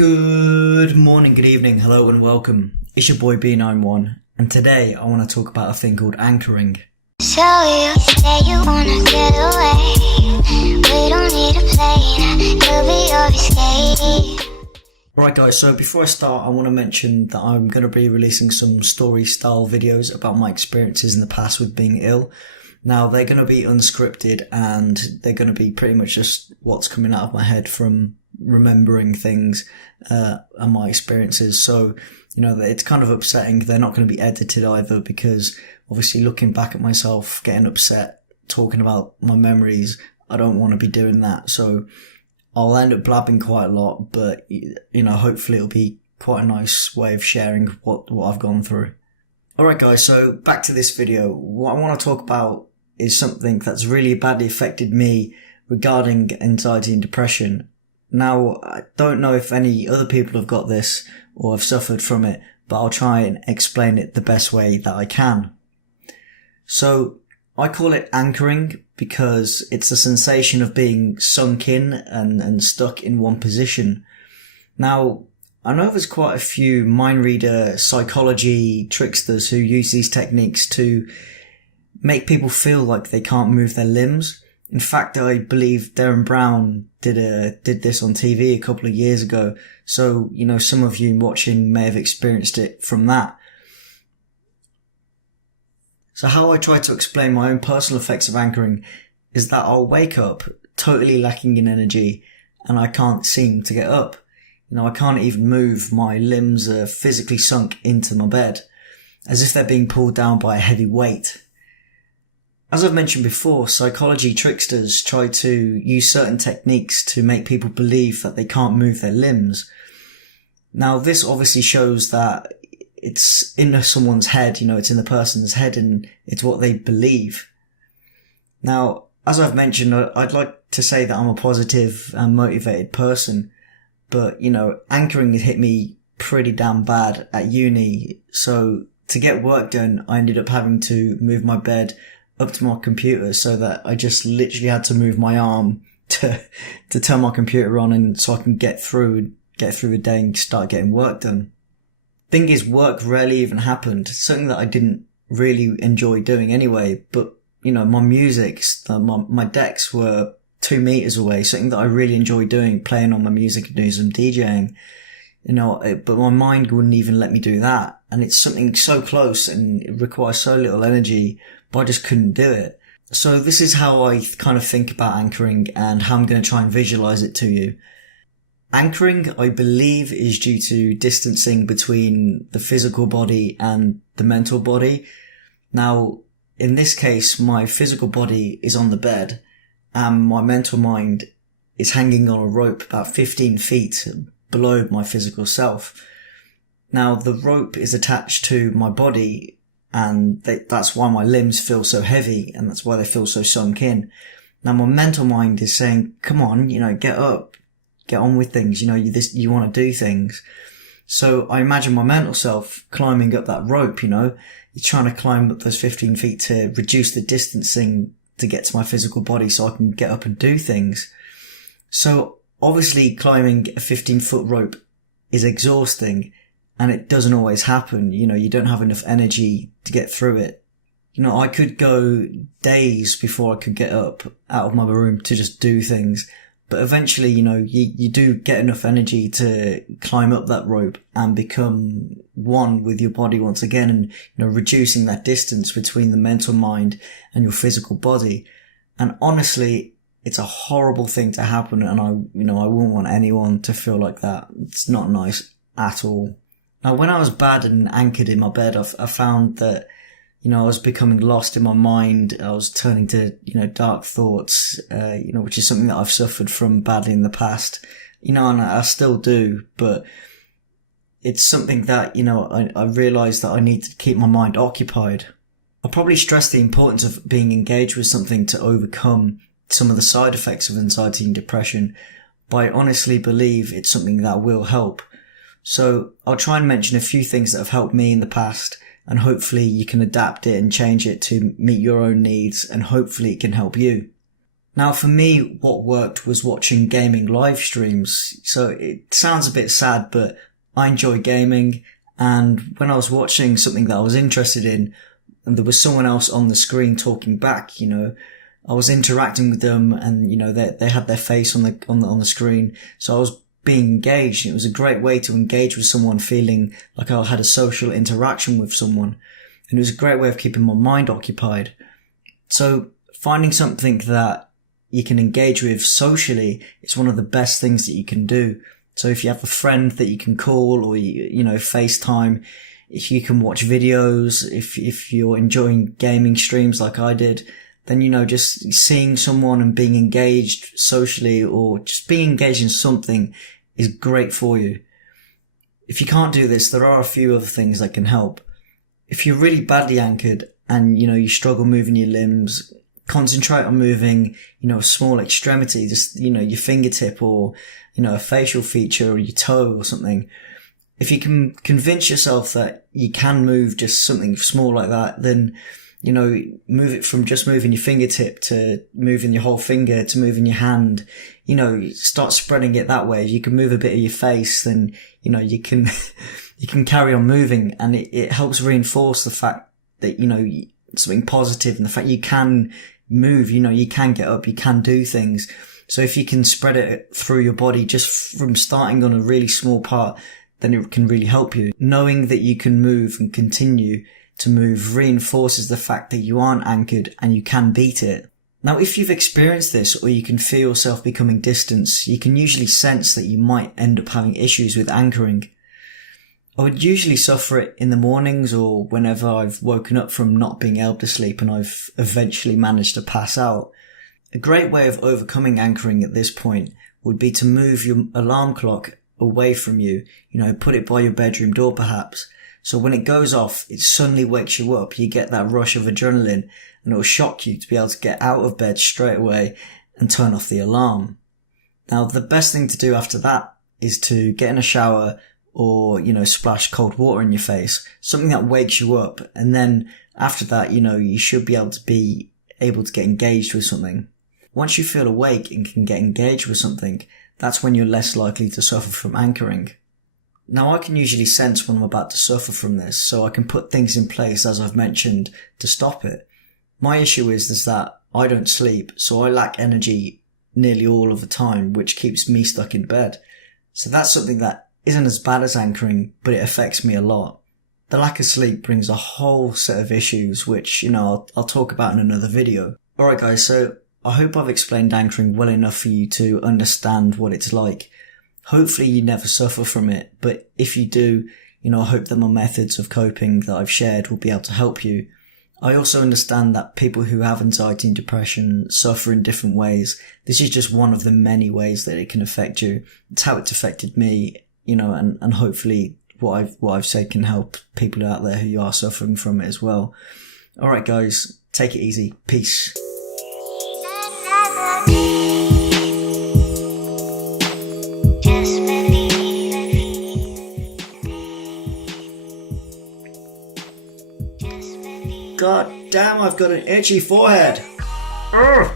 Good morning, good evening, hello and welcome. It's your boy B91 and today I want to talk about a thing called anchoring. So you say you wanna get away. We don't need a plane, you'll be your escape. Alright guys, so before I start I want to mention that I'm going to be releasing some story style videos about my experiences in the past with being ill. Now they're going to be unscripted and they're going to be pretty much just what's coming out of my head from remembering things and my experiences. So, you know, it's kind of upsetting. They're not going to be edited either because obviously looking back at myself, getting upset, talking about my memories, I don't want to be doing that. So I'll end up blabbing quite a lot, but, you know, hopefully it'll be quite a nice way of sharing what I've gone through. Alright guys, so back to this video. What I want to talk about is something that's really badly affected me regarding anxiety and depression. Now, I don't know if any other people have got this or have suffered from it, but I'll try and explain it the best way that I can. So, I call it anchoring because it's a sensation of being sunk in and stuck in one position. Now, I know there's quite a few mind reader psychology tricksters who use these techniques to make people feel like they can't move their limbs. In fact, I believe Darren Brown did this on TV a couple of years ago. So, you know, some of you watching may have experienced it from that. So how I try to explain my own personal effects of anchoring is that I'll wake up totally lacking in energy and I can't seem to get up. You know, I can't even move. My limbs are physically sunk into my bed as if they're being pulled down by a heavy weight. As I've mentioned before, psychology tricksters try to use certain techniques to make people believe that they can't move their limbs. Now, this obviously shows that it's in someone's head, you know, it's in the person's head and it's what they believe. Now, as I've mentioned, I'd like to say that I'm a positive and motivated person, but, you know, anchoring hit me pretty damn bad at uni. So to get work done, I ended up having to move my bed up to my computer so that I just literally had to move my arm to turn my computer on and so I can get through the day and start getting work done. Thing is, work rarely even happened, something that I didn't really enjoy doing anyway, but you know, my decks were 2 meters away, something that I really enjoy doing, playing on my music and doing some DJing, you know, but my mind wouldn't even let me do that. And it's something so close and it requires so little energy, but I just couldn't do it. So this is how I kind of think about anchoring and how I'm going to try and visualize it to you. Anchoring, I believe, is due to distancing between the physical body and the mental body. Now, in this case, my physical body is on the bed and my mental mind is hanging on a rope about 15 feet below my physical self. Now, the rope is attached to my body and that's why my limbs feel so heavy and that's why they feel so sunk in. Now, my mental mind is saying, come on, you know, get up, get on with things, you know, you want to do things. So I imagine my mental self climbing up that rope, you know, you're trying to climb up those 15 feet to reduce the distancing to get to my physical body so I can get up and do things. So obviously climbing a 15-foot rope is exhausting and it doesn't always happen. You know, you don't have enough energy to get through it. You know, I could go days before I could get up out of my room to just do things. But eventually, you know, you do get enough energy to climb up that rope and become one with your body once again and, you know, reducing that distance between the mental mind and your physical body. And honestly, it's a horrible thing to happen and I wouldn't want anyone to feel like that. It's not nice at all. Now, when I was bad and anchored in my bed, I found that, you know, I was becoming lost in my mind. I was turning to, you know, dark thoughts, you know, which is something that I've suffered from badly in the past, you know, and I still do, but it's something that, you know, I realized that I need to keep my mind occupied. I probably stress the importance of being engaged with something to overcome some of the side effects of anxiety and depression, but I honestly believe it's something that will help. So I'll try and mention a few things that have helped me in the past and hopefully you can adapt it and change it to meet your own needs and hopefully it can help you. Now for me, what worked was watching gaming live streams. So it sounds a bit sad, but I enjoy gaming. And when I was watching something that I was interested in, and there was someone else on the screen talking back, I was interacting with them, and they had their face on the screen, so I was being engaged. It was a great way to engage with someone, feeling like I had a social interaction with someone, and it was a great way of keeping my mind occupied. So finding something that you can engage with socially is one of the best things that you can do. So if you have a friend that you can call, or FaceTime, if you can watch videos, if you're enjoying gaming streams like I did, then, just seeing someone and being engaged socially, or just being engaged in something, is great for you. If you can't do this, there are a few other things that can help. If you're really badly anchored and, you struggle moving your limbs, concentrate on moving, a small extremity, just, your fingertip, or, a facial feature, or your toe or something. If you can convince yourself that you can move just something small like that, then, move it from just moving your fingertip to moving your whole finger to moving your hand. Start spreading it that way. If you can move a bit of your face, then, you can, you can carry on moving, and it helps reinforce the fact that, something positive, and the fact you can move, you can get up, you can do things. So if you can spread it through your body just from starting on a really small part, then it can really help you. Knowing that you can move and continue to move reinforces the fact that you aren't anchored and you can beat it. Now, if you've experienced this, or you can feel yourself becoming distant, you can usually sense that you might end up having issues with anchoring. I would usually suffer it in the mornings, or whenever I've woken up from not being able to sleep and I've eventually managed to pass out. A great way of overcoming anchoring at this point would be to move your alarm clock away from you, put it by your bedroom door perhaps. So when it goes off, it suddenly wakes you up. You get that rush of adrenaline, and it will shock you to be able to get out of bed straight away and turn off the alarm. Now, the best thing to do after that is to get in a shower, or, splash cold water in your face, something that wakes you up. And then after that, you should be able to get engaged with something. Once you feel awake and can get engaged with something, that's when you're less likely to suffer from anchoring. Now, I can usually sense when I'm about to suffer from this, so I can put things in place, as I've mentioned, to stop it. My issue is that I don't sleep, so I lack energy nearly all of the time, which keeps me stuck in bed. So that's something that isn't as bad as anchoring, but it affects me a lot. The lack of sleep brings a whole set of issues, which, I'll talk about in another video. Alright guys, so I hope I've explained anchoring well enough for you to understand what it's like. Hopefully you never suffer from it, but if you do, I hope that my methods of coping that I've shared will be able to help you. I also understand that people who have anxiety and depression suffer in different ways. This is just one of the many ways that it can affect you. It's how it's affected me, and hopefully what I've said can help people out there who are suffering from it as well. Alright guys, take it easy. Peace. God damn, I've got an itchy forehead. Ugh.